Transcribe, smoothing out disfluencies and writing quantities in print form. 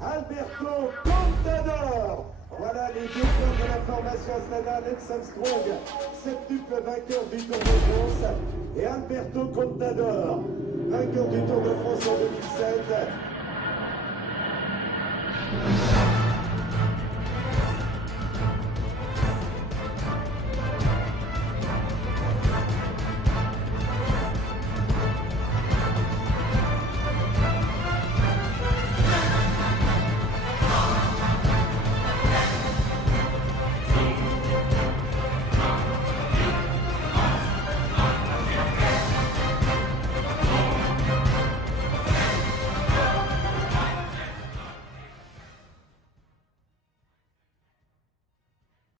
Alberto Contador. Voilà les deux clubs de la formation Astana, Lance Armstrong, septuple vainqueur du Tour de France, et Alberto Contador, vainqueur du Tour de France en 2007.